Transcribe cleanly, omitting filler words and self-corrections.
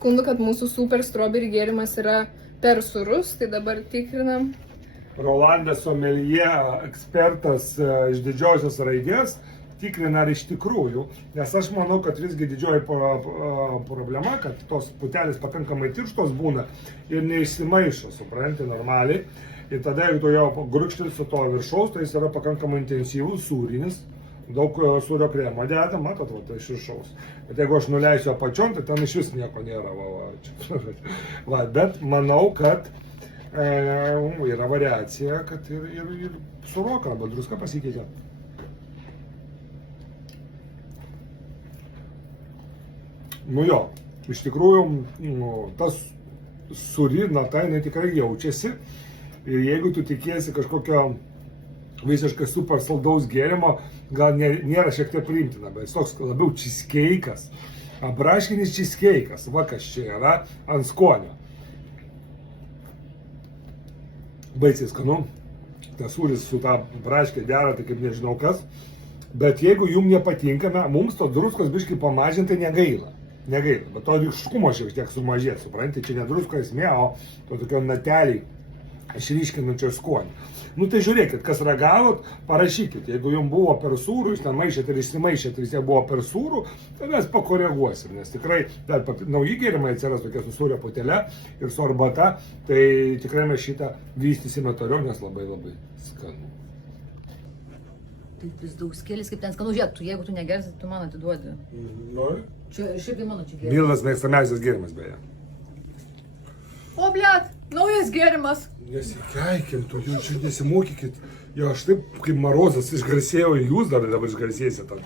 Skundu, kad mūsų super strawberry gėrimas yra per surus, tai dabar tikrinam. Rolandas Someljė, ekspertas iš didžiosios raidės, tikrina ar iš tikrųjų, nes aš manau, kad visgi didžioji problema, kad tos putelės pakankamai tirštos būna ir neišsimaišo, supranti, normaliai. Ir tada, jeigu tu jau gurkštis su to viršaus, tai jis yra pakankamai intensyvus, sūrinis, daug sūrio kremo deda, matot, va, tai iš viršaus. Bet jeigu aš nuleisiu apačion, tai ten iš vis nieko nėra. Va, bet manau, kad yra variacija, kad ir suroka, arba druska pasikeitė. Nu jo, iš tikrųjų, tas sūri nata, jinai tikrai jaučiasi. Ir jeigu tu tikėsi kažkokio visiškai super saldaus gėrimo, gal nėra šiek tiek priimtina, bet jis toks labiau cheesecake'as. Braškinis cheesecake'as, va kas čia yra ant skonio. Baisiai skanu, tas sūris su tą braškę dera, tai kaip nežinau kas. Bet jeigu jums nepatinkame, mums to druskos biškai pamažinti negaila. Negaila, bet to rykštumo šiek tiek sumažės, suprantate, čia ne drusko esmė, o to tokio nateliai išryškinančio skonį. Nu tai žiūrėkit, kas ragavot, parašykit, jeigu jums buvo per sūrų, jūs ten maišėt ir išsimaišėt, vis tiek buvo per sūrų, tai mes pakoreguosim, nes tikrai dar nauji gėrimai atsiras tokia su sūrio putelė ir su arbata, tai tikrai mes šitą vystysime toliau, nes labai labai skanu. Tai vis daug skėlis, kaip ten skanu, žiūrėk, jeigu tu negersi, tu man atiduodi. Nori? Čia šiaip tai mano čia gėrimas. Mildas mėgstamiausias gėrimas beje. O, blet, naujas gėrimas. Nesikeikim, to jūs čia nesimokykit. Jo, aš taip kaip Marozas išgarsėjau, jūs dar dabar išgarsėsite.